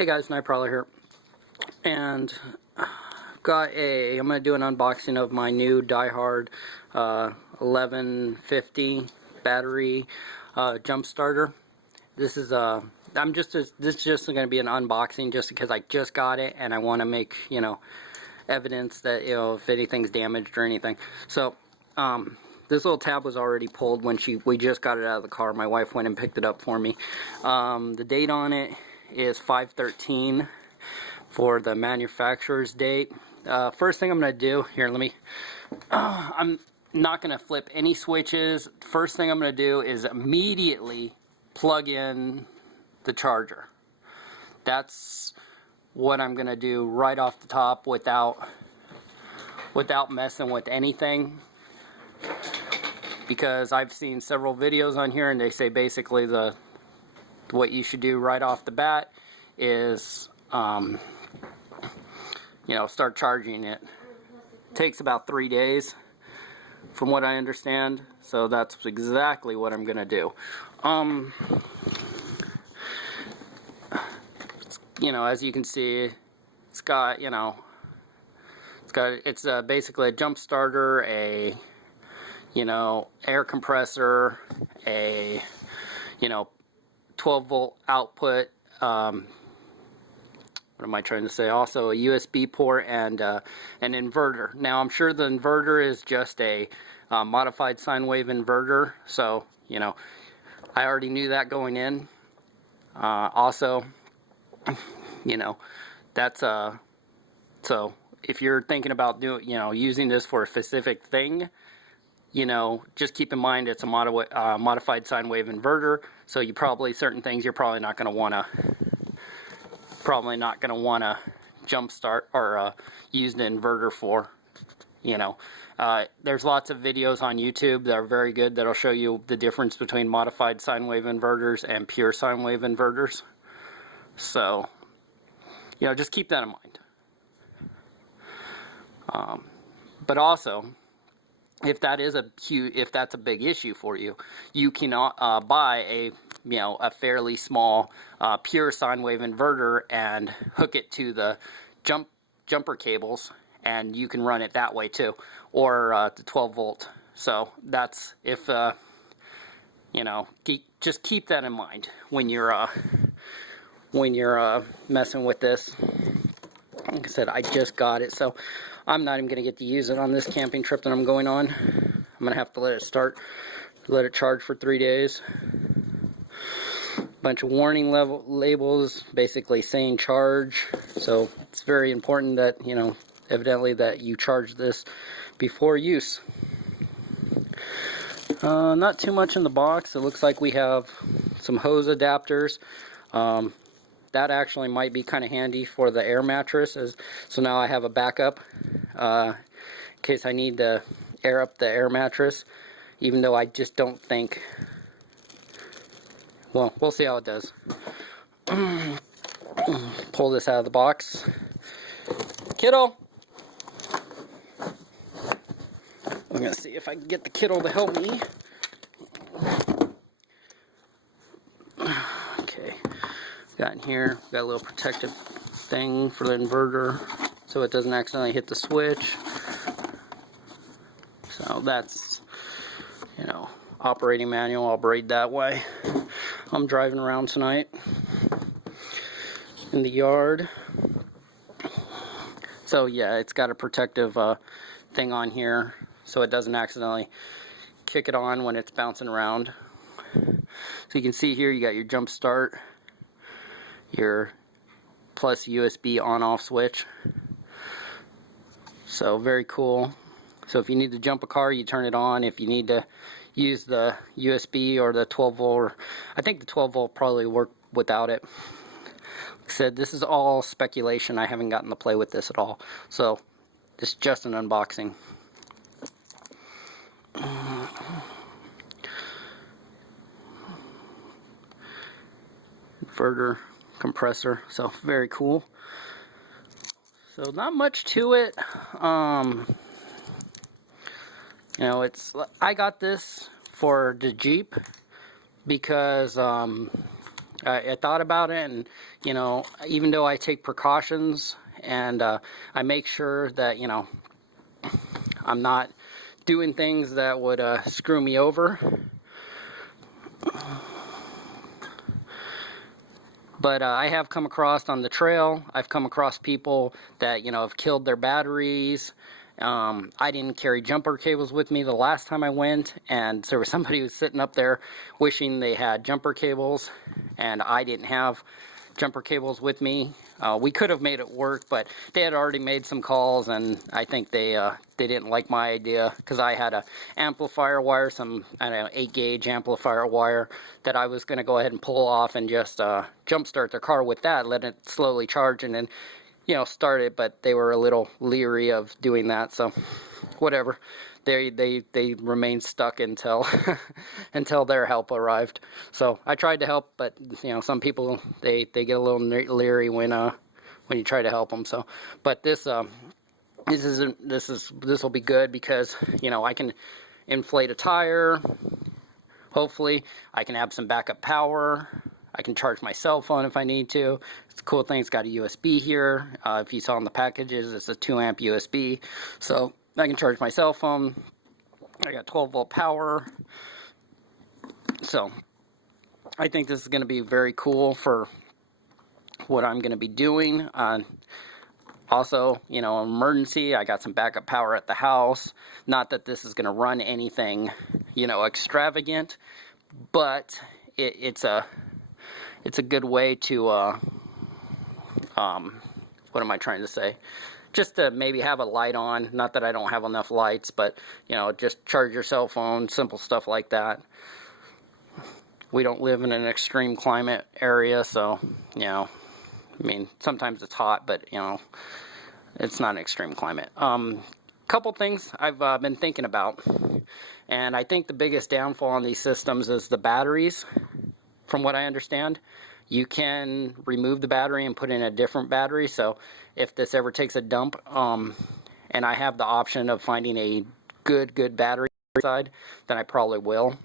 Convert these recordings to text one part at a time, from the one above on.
Hey guys, Night Prowler here, and I'm going to do an unboxing of my new Diehard 1150 battery jump starter. This is just going to be an unboxing just because I just got it and I want to make, evidence that, if anything's damaged or anything. So, this little tab was already pulled when we just got it out of the car. My wife went and picked it up for me. The date on it is 5/13 for the manufacturer's date. First thing I'm going to do here, I'm not going to flip any switches. First thing I'm going to do is immediately plug in the charger. That's what I'm going to do right off the top without messing with anything, because I've seen several videos on here and they say basically what you should do right off the bat is start charging it. Takes about 3 days from what I understand, so that's exactly what I'm gonna do. As you can see, it's basically a jump starter, a air compressor, a 12-volt output, what am I trying to say, also a USB port, and an inverter. Now I'm sure the inverter is just a modified sine wave inverter, so I already knew that going in. Also, that's so if you're thinking about using this for a specific thing, just keep in mind it's a modified sine wave inverter, so certain things you're probably not going to want to jump start or use the inverter for. There's lots of videos on YouTube that are very good that'll show you the difference between modified sine wave inverters and pure sine wave inverters. So, just keep that in mind. But also, if that's a big issue for you, you can buy a fairly small pure sine wave inverter and hook it to the jumper cables, and you can run it that way too, or the 12 volt. So that's just keep that in mind when you're messing with this. Like I said, I just got it, so I'm not even going to get to use it on this camping trip that I'm going on. I'm going to have to let it charge for 3 days. Bunch of warning labels basically saying charge, so it's very important that, evidently that you charge this before use. Not too much in the box. It looks like we have some hose adapters. That actually might be kind of handy for the air mattress, so now I have a backup in case I need to air up the air mattress, even though I just don't think, well, we'll see how it does. Pull this out of the box. Kiddo! I'm going to see if I can get the kiddo to help me. Got in here, got a little protective thing for the inverter so it doesn't accidentally hit the switch. So that's, operating manual. I'll braid that way. I'm driving around tonight in the yard. So yeah, it's got a protective thing on here so it doesn't accidentally kick it on when it's bouncing around. So you can see here you got your jump start, your plus USB on-off switch. So very cool. So if you need to jump a car, you turn it on. If you need to use the USB or the 12 volt, I think the 12 volt probably work without it. Like I said, this is all speculation. I haven't gotten to play with this at all. So this is just an unboxing. Inverter, compressor, so very cool. So not much to it. I got this for the Jeep because I thought about it, and you know, even though I take precautions and I make sure that, you know, I'm not doing things that would screw me over. But I have come across on the trail, I've come across people that, you know, have killed their batteries. I didn't carry jumper cables with me the last time I went, and there was somebody who was sitting up there wishing they had jumper cables, and I didn't have jumper cables with me. We could have made it work, but they had already made some calls, and I think they didn't like my idea, because I had a amplifier wire, some, I don't know, 8-gauge amplifier wire that I was going to go ahead and pull off and just jump start their car with that, let it slowly charge, and then, you know, start it. But they were a little leery of doing that, so whatever. They remained stuck until until their help arrived. So I tried to help, but you know, some people they get a little leery when you try to help them. So, but this will be good, because you know, I can inflate a tire. Hopefully, I can have some backup power. I can charge my cell phone if I need to. It's a cool thing. It's got a USB here. If you saw in the packages, it's a 2-amp USB. So I can charge my cell phone. I got 12-volt power. So I think this is going to be very cool for what I'm going to be doing. Also, you know, emergency, I got some backup power at the house. Not that this is going to run anything, you know, extravagant, but it's a good way to, what am I trying to say? Just to maybe have a light on. Not that I don't have enough lights, but, you know, just charge your cell phone, simple stuff like that. We don't live in an extreme climate area, so, you know, I mean, sometimes it's hot, but, you know, it's not an extreme climate. Couple things I've been thinking about, and I think the biggest downfall on these systems is the batteries. From what I understand, you can remove the battery and put in a different battery. So if this ever takes a dump, and I have the option of finding a good battery side, then I probably will.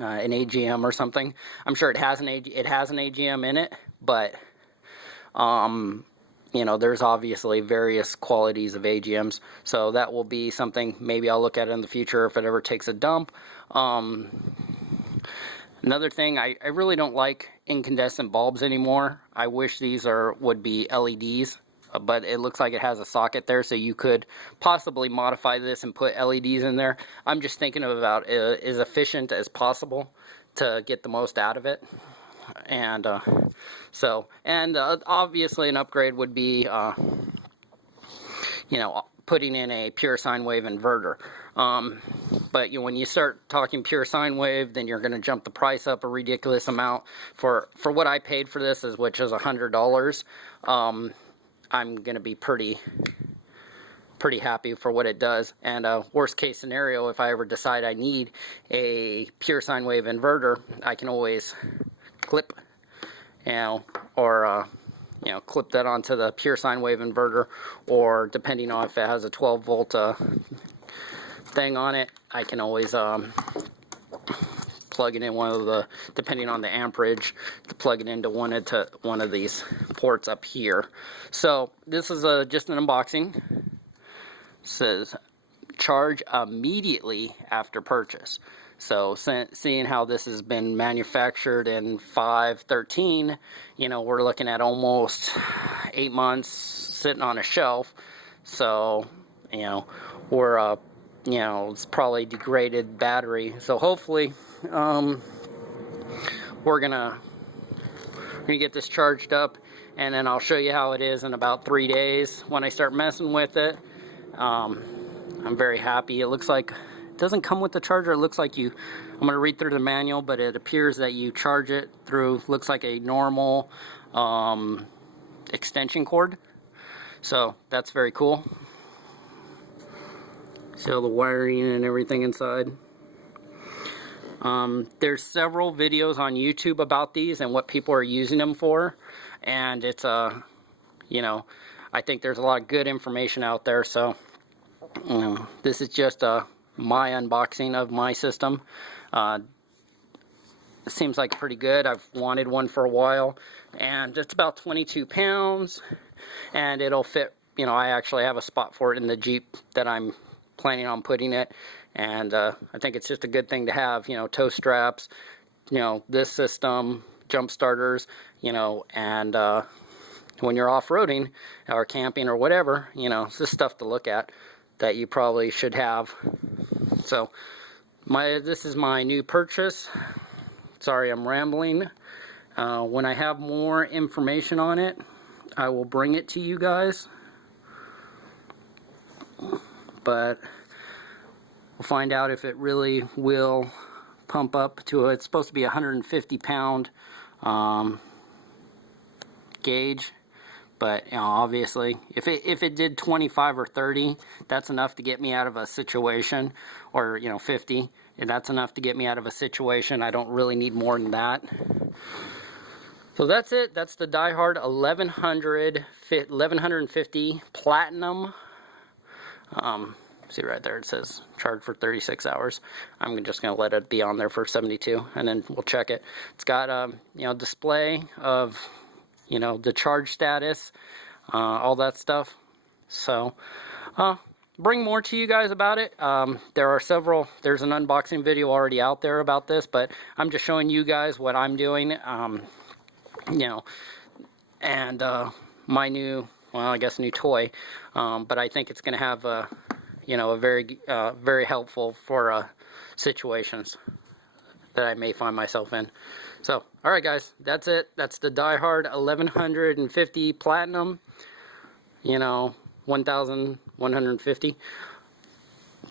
An AGM or something. I'm sure it has an AGM in it, but you know, there's obviously various qualities of AGMs, so that will be something maybe I'll look at in the future if it ever takes a dump. Another thing, I really don't like incandescent bulbs anymore. I wish these would be LEDs, but it looks like it has a socket there, so you could possibly modify this and put LEDs in there. I'm just thinking about as efficient as possible to get the most out of it. And obviously an upgrade would be, you know, putting in a pure sine wave inverter. But you know, when you start talking pure sine wave, then you're going to jump the price up a ridiculous amount. For what I paid for this, which is $100, I'm going to be pretty happy for what it does. And worst case scenario, if I ever decide I need a pure sine wave inverter, I can always clip, you know, or you know, clip that onto the pure sine wave inverter, or depending on if it has a 12-volt thing on it, I can always plug it in depending on the amperage, to plug it into one of these ports up here. So this is just an unboxing. It says charge immediately after purchase. So seeing how this has been manufactured in 5/13, you know, we're looking at almost 8 months sitting on a shelf. So, you know, you know, it's probably degraded battery. So hopefully, we're gonna get this charged up, and then I'll show you how it is in about 3 days when I start messing with it. I'm very happy. It looks like it doesn't come with the charger. It looks like I'm going to read through the manual, but it appears that you charge it through, looks like a normal extension cord. So that's very cool. See all the wiring and everything inside. There's several videos on YouTube about these and what people are using them for, and it's you know, I think there's a lot of good information out there. So you know, this is just my unboxing of my system. it seems like pretty good. I've wanted one for a while, and it's about 22 pounds, and it'll fit, you know, I actually have a spot for it in the Jeep that I'm planning on putting it, and I think it's just a good thing to have, you know, tow straps, you know, this system, jump starters, you know, and when you're off-roading or camping or whatever, you know, it's just stuff to look at that you probably should have. So this is my new purchase. Sorry, I'm rambling. When I have more information on it, I will bring it to you guys. But we'll find out if it really will pump up to it's supposed to be a 150 pound gauge, but you know, obviously if it did 25 or 30, that's enough to get me out of a situation, or you know, 50, and that's enough to get me out of a situation. I don't really need more than that. So that's it. That's the Diehard 1150 Platinum. See right there, it says charge for 36 hours. I'm just going to let it be on there for 72, and then we'll check it. It's got you know, display of, you know, the charge status, all that stuff. So bring more to you guys about it. There's an unboxing video already out there about this, but I'm just showing you guys what I'm doing, you know, and my new, well, I guess new toy, but I think it's going to have a, you know, a very helpful for situations that I may find myself in. So, alright guys, that's it. That's the Diehard 1150 Platinum, you know, 1150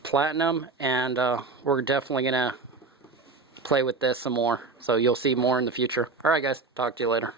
Platinum, and we're definitely going to play with this some more. So you'll see more in the future. Alright guys, talk to you later.